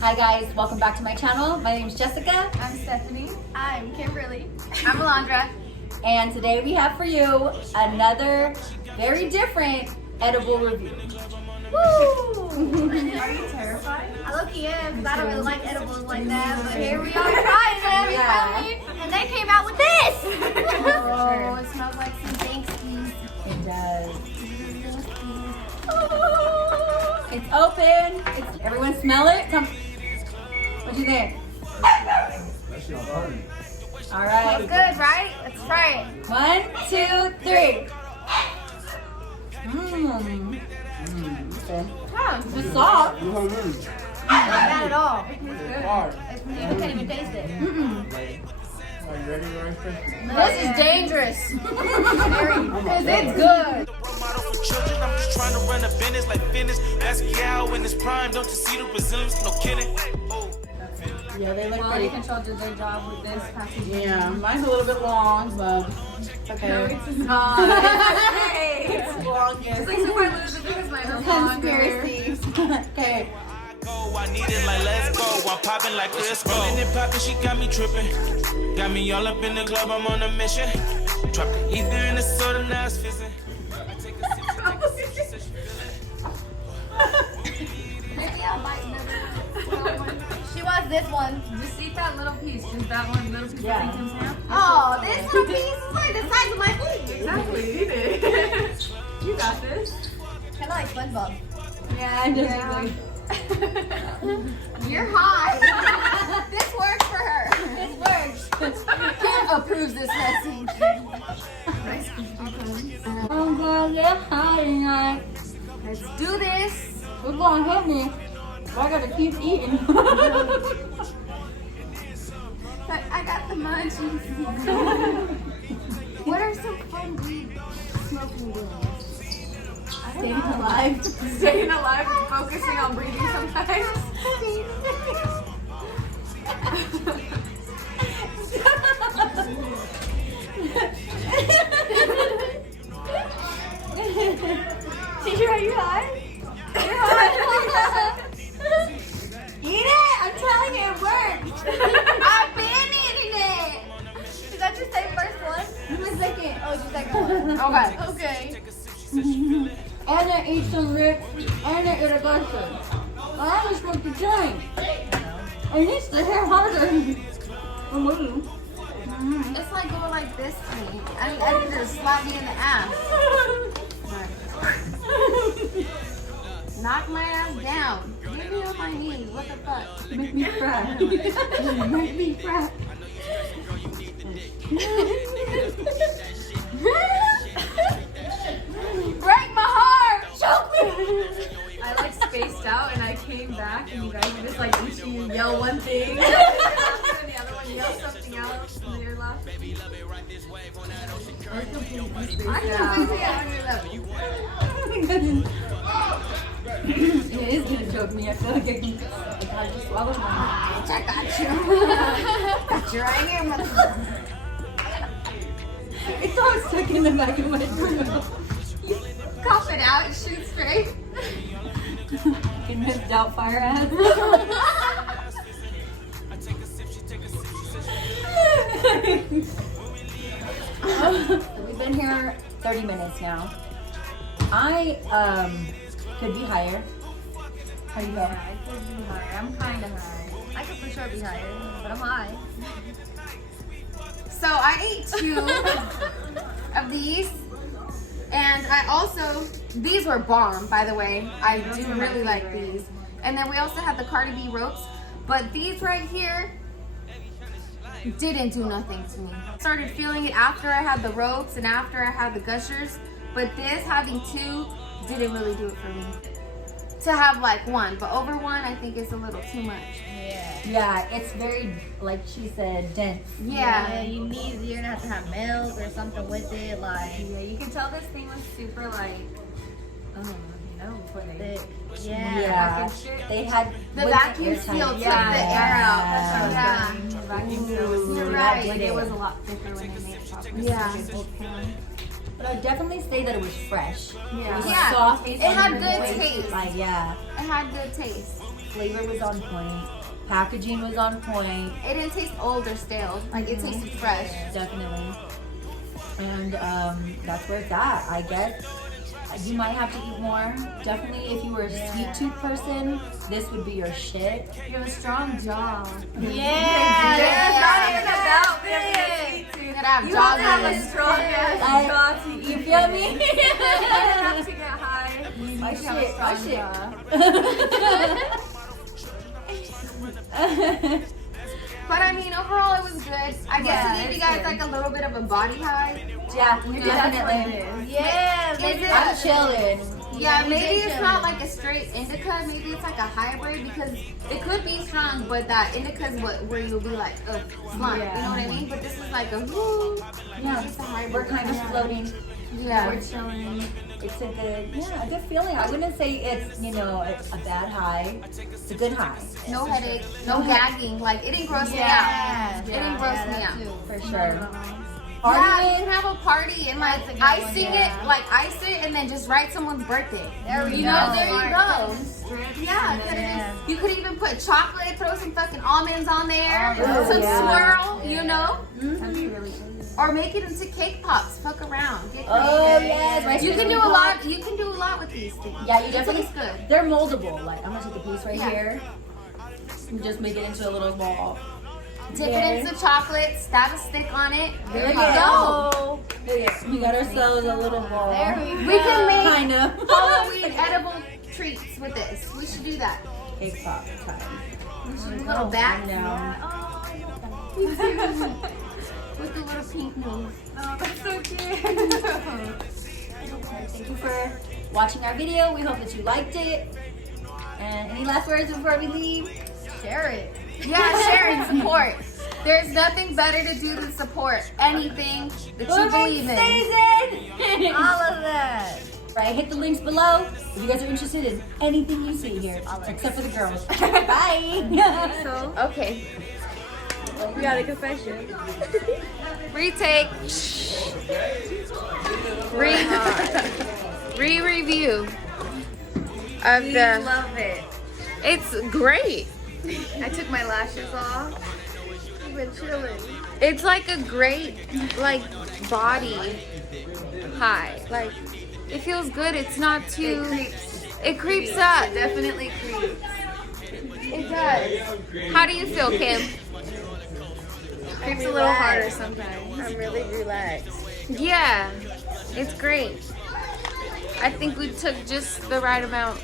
Hi guys, welcome back to my channel. My name is Jessica. I'm Stephanie. I'm Kimberly. I'm Alondra. And today we have for you another very different edible review. Woo! Are you terrified? I low-key am because I don't really like edibles like that, but here we are trying them. Yeah. And they came out with this. Oh, it smells like some Thanksgiving. It does. It's open. Everyone smell it? Come. What do you think? All right. It's good, right? Let's try it. 1, 2, 3. Okay. It's soft. Not bad at all. It's good. You can't even taste it. Are you ready, Rice Krispy? This is dangerous. Because it's good. Model for children, I'm just trying to run a business like fitness. Pascal in his prime, don't you see the resilience? No kidding. Oh. Yeah, they look Quality pretty. control did their job with this packaging. Yeah, mine's a little bit long, but it's okay. No, it's not. It's longer. It's like, so if I lose it because mine is longer. Conspiracies. Okay. I need it like let's go. I'm popping like Crisco. Rolling and popping, she got me tripping. Got me all up in the club, I'm on a mission. Drop the ether in the soda, now it's fizzing. I take a sip, she said she Maybe I'll bite another one. She wants this one. Just eat that little piece. Just that one little piece Yeah. of Kim's ham. Oh, this little piece is like the size of my foot. Exactly, eat it. You got this. Kind of like SpongeBob. Yeah, I'm just like, You're hot. This works for her. This works. Kim approves this message. I'm gonna get high tonight. Let's do this. It's gonna hit me. So I gotta keep eating. But I got the munchies. What are some fun weed smoking games? Staying alive. Staying alive and focusing on breathing sometimes. Are you high? You're high. Eat it! I'm telling you, it works. I've been eating it. Did I just say first one? The second. Oh, just second one. Okay. Okay. And I eat some Ritz, and I eat a Gushers. I just want to join. I need to hit harder. It's like going like this to me. I need to slap me in the ass. Knock my ass down. Get me on my knees. What the fuck? Make me cry. Make me cry. Break my heart. Choke me. I like spaced out and I came back and you guys were just like each of you yell one thing and the other one yell something else and then you're laughing. We're completely spaced out. It is gonna choke me. I feel like I just swallowed one. I got you. Got you right here, motherfucker. It's all stuck in the back of my throat. Cough it out. Shoot straight. Can miss Doubtfire ass. We've been here 30 minutes now. I could be higher. How you go? I could be higher. I'm kind of high. I could for sure be higher, but I'm high. So I ate 2 of these, and I also, these were bomb, by the way. I Those do are my really like favorite. these. And then we also had the Cardi B ropes, but these right here didn't do nothing to me. Started feeling it after I had the ropes and after I had the Gushers, but this, having 2, didn't really do it for me. To have like 1, but over 1 I think is a little too much. Yeah, it's very, like she said, dense. Yeah. You're gonna have to have milk or something with it, like, Yeah, you can tell this thing was super like, before they thick. Yeah. They had The with vacuum airtight. seal took the air out. That's what I was Yeah. saying. The vacuum seal was You're super right. Like it was a lot thicker when they made it properly. Yeah. But I would definitely say that it was fresh. Yeah. It was Yeah. soft. It had and good moist. taste. Like, yeah. It had good taste. flavor was on point. Packaging was on point. It didn't taste old or stale. Like it tasted fresh. Definitely. And that's where it's at, I guess. You might have to eat more. Definitely, if you were a sweet tooth person, this would be your shit. You have a strong jaw. Yeah. It's not even about You gotta have You jaw have to have a movements. strong ass jaw to eat. You feel me? You have to get high. My You have a shit, my strong shit. But I mean, overall, it was good. I guess it gave you guys like a little bit of a body high. Yeah, That's what definitely. it is. Yeah, Is maybe it? I'm chilling. Yeah, maybe it's chilling. not like a straight indica. Maybe it's like a hybrid because it could be strong, but that indica is where you'll be like, slump. You know what I mean? But this is like a woo. Yeah, It's a hybrid. we're kind of floating. Yeah. We're chilling. It's a good feeling. I wouldn't say it's, it's a bad high. It's a good high. No headache, no gagging. Like it didn't gross me out. It didn't gross me out. For sure. Yeah, you can have a party and like That's a good icing one, it, like ice it, and then just write someone's birthday. There we You go. know, there you go. Yeah. You could even put chocolate, throw some fucking almonds on there, Oh, some yeah. swirl, you know, That'd be really good. or make it into cake pops. Fuck around. Get Oh, creative. yes. Rice You can Krispy do a Treat. lot. You can do a lot with these things. Yeah, you It definitely. tastes good. They're moldable. Like, I'm going to take a piece right Yeah. here. And just make it into a little ball. Dip it into chocolate, stab a stick on it. There you you go. go. We got ourselves a little ball. There we go. We can make Kind of. Halloween edible treats with this. We should do that. Cake pop time. Little back Now. with the little pink nose. Oh, that's so cute. Thank you for watching our video. We hope that you liked it. And any last words before we leave? Share it. Yeah, share and support. There's nothing better to do than support anything that you believe in. Season! All of that. Right, hit the links below if you guys are interested in anything you see here, except for the girls. Bye! Okay. We got a confession. Retake. Re-review of We the. love it. It's great. I took my lashes off. I've been chilling. It's like a great body high. Like it feels good. It's not too. It creeps up. Definitely creeps. It does. How do you feel, Kim? Creeps a little harder sometimes. I'm really relaxed. Yeah, it's great. I think we took just the right amount.